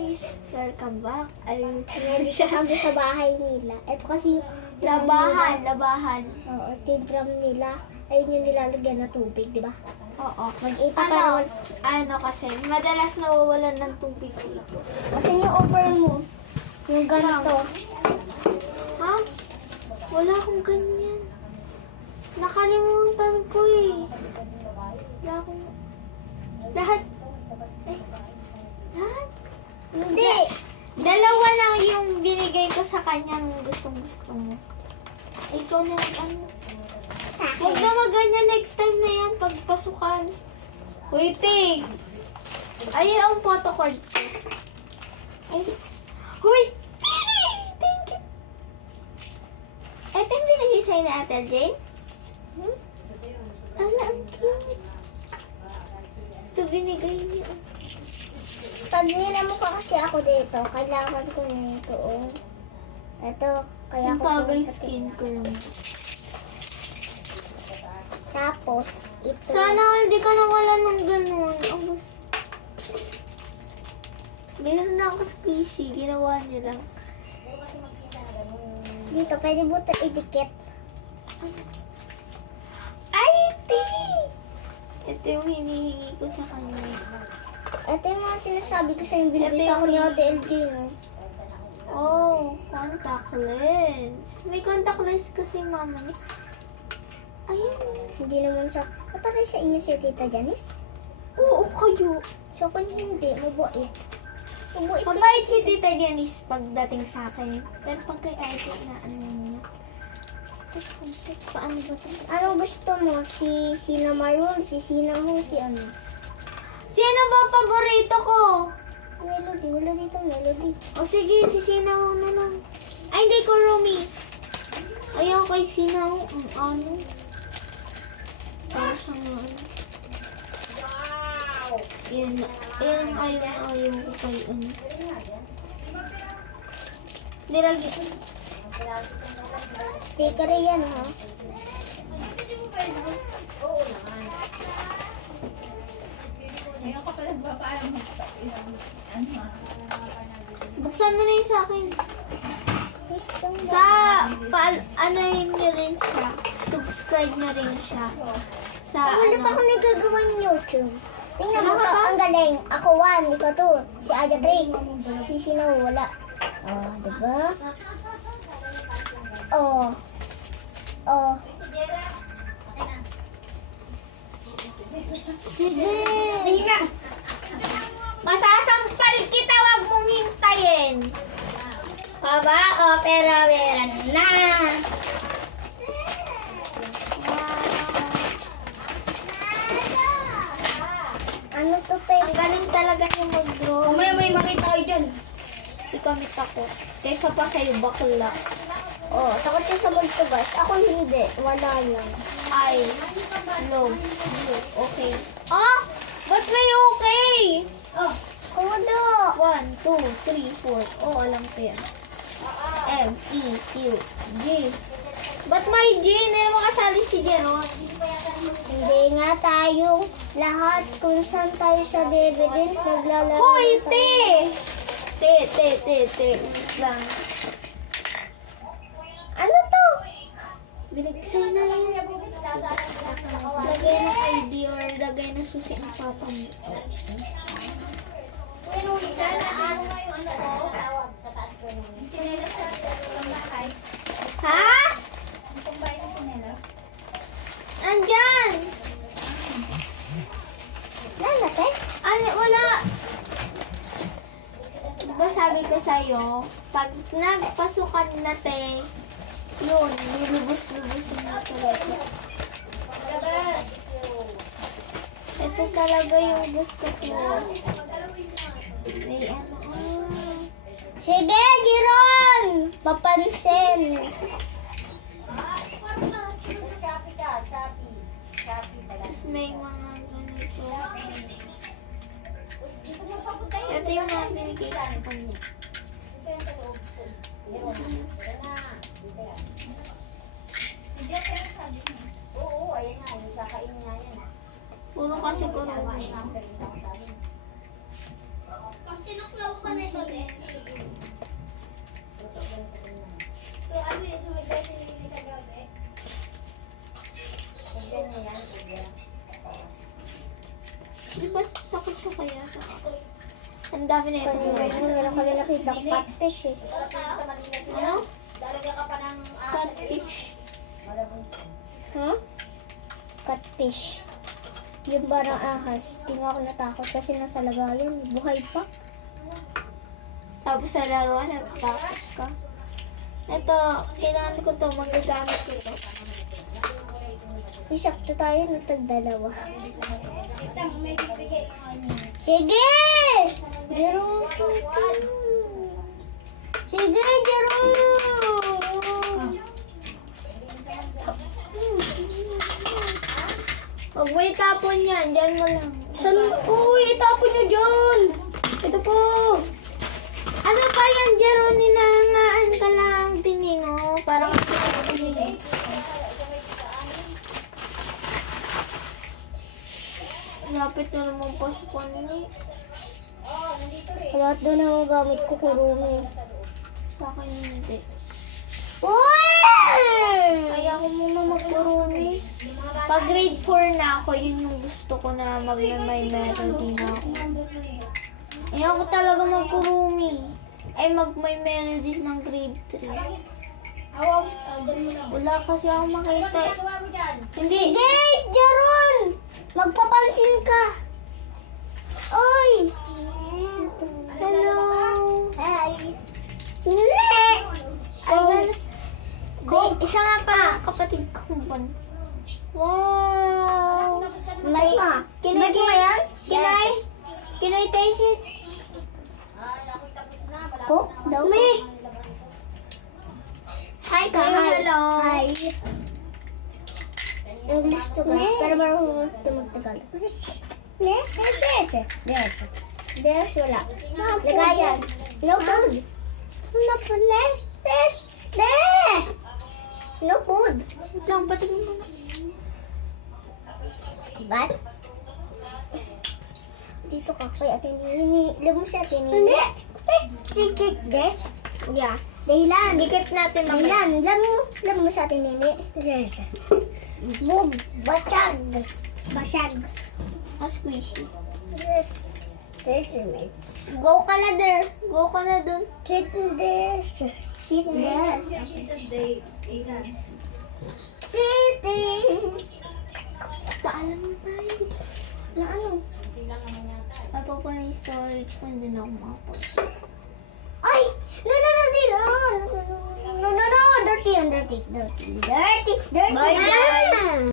guys! Welcome back. Ayun, Nandito kami sa bahay nila. Ito kasi yung labahan. Oo, drum nila. Ayun yung nilalagyan na tubig, di ba? Oo. Mag-ipa Ano kasi, madalas nawawalan ng tubig dito. Kasi yung over mo, yung ganito. Ha? Wala akong ganyan. Nakalimutan ko eh. Wala akong... Lahat. Lahat? Hindi! Dalawa lang yung binigay ko sa kanyang gustong-gusto mo. Ikaw na ano. Sa Huwag akin. na mag-ganyan next time na yan pagpasukan. Waiting. Ayun ang photocard ko. Ay. Huy! Thank you. Ito yung binigay sa'yo na Ate Jane? Ala, ang cute. Ito binigay niyo. Pag nilamok ka kasi ako dito, kailangan ko nito. Oh. Ito, kaya Ang ko bagay pati. skincare mo. Tapos, ito. Sana hindi ka nawala ng ganun. Abos. Ganun lang ako squishy. Ginawa niya lang. Dito, pwede mo ito idikit. Ay, ti! Ito yung hinihingi ko sa kanya. Ito yung mga sinasabi ko sa yung binigay Ito sa akin yung- ni Ate LG. No? Oh, contact lens. May contact lens kasi mama niya. Ayan. Hindi naman sa... Patay sa inyo si Tita Janice? Oo, kayo. So, kung hindi, mabuait. Mabuait ka. Mabait si Tita Janice pagdating sa akin. Pero pag kay Isaac na ano niya. Tapos contact, paano ba ito? Anong gusto mo? Si Sina Marul, si Sina Ho, si ano? Sino ba paborito ko? Melody, wala dito melody. O sige, si Sinaw na lang. Ay, hindi ko Rumi. Ayaw kay Sinaw. Ano? Para siyang ano. Yan. Yan ang ayaw ko kay ano. Nilagyan. Sticker yan, ha? Buksan mo na yung sa akin. Sa, ano yun niyo rin siya. Subscribe na rin siya. Sa, Wala pa ano. kami gagawin YouTube. Tingnan mo Wala to, ka? ang galing. Ako 1, ikaw 2. Si Aja 3. Si Sina Ho, wala. Oh, diba? Oh. Oh. Sige. Masasampal kita, wag mong hintayin. Aba, opera-wera na. Ano to, tayo? Ang galing talaga yung mag-draw. may makita kayo dyan. Di kami takot. Kesa pa sa'yo, bakla. Oh, takot siya sa multo, guys. Ako hindi. Wala lang. Ay, no. Okay. Ah! Ba't may okay? Oh, kudo. 1, 2, 3, 4. Oh, alam ko yan. M, E, Q, G. Ba't may G? Hindi naman kasali si Jeron. Hindi nga tayong lahat kung saan tayo sa dividend naglalaro. Hoy, tayo. te! Te. Wait lang. Ano to? Binagsay na yan. Lagay na ID or lagay na susi ang papa mo. Ha? Andyan! Wala na, te? Ano, wala. Diba sabi ko sa'yo, pag nagpasukan na te, yun, lulubos-lubos yung talaga. Ito talaga yung gusto ko. May ano, Sige, Jiron! Papansin. tapos may mga ganito. Ito yung mga binigay ko sa kanya. Puro kasi ko Ang dami na ito. Meron ko na nakita ko catfish eh. Ano? Catfish. Huh? Catfish. Yung barang ahas. Di nga ako natakot kasi nasa lagayan. Buhay pa. Tapos sa laruan, natatakot ka. Ito, kailangan ko to, magagamit ko to. Isakto tayo na tag-dalawa. Sige! Jerome! Sige, Jerome! Huwag mo itapon yan, dyan mo lang. San? Uy, itapon nyo dyan! Ito po. Ano pa yan, Jeron? Ninangaan ka lang, tiningo. Parang tiningo. Lapit na naman pasukan ni. Lahat doon ang gamit ko kurumi. Sa akin hindi. Uy! Kaya ako muna magkurumi. Pag grade 4 na ako, yun yung gusto ko na mag-may melody na ako. Ayaw ko talaga magkurumi. Ay, mag-may melodies ng grade 3. Wala kasi ako makita. Hindi. Sige, Jeron! Magpapansin ka! Oy! Hello. Hi! Hindi! Ay, isa nga pala kapatid kong bunso. Wow! May Kinay ko yan? Kinay? Kinay taste it? Cook daw. May! Hi ka, Say hi. hello. Hi. English to guys, pero marunong ito magtagalog. Des, wala. Lagayan. No food. No food, Des. No food. Wait lang, patingin mo na. Ba't? Dito ka, kaya tinini. Alam mo siya, tinini. Hindi. Sige, Des. Yeah. Dahilan. Dikit natin mamaya. Dahilan. Alam mo siya, tinini. Des. Mug. Basag. Basag. Squishy. Yes. This is me. Go ka na there. Go ka na dun. Sit this. Sit this. Sit this. Paalam na tayo. Na ano? Ako pa na yung storage ko, hindi na ako makapag. Ay! No, Dirty and dirty. Dirty. Bye,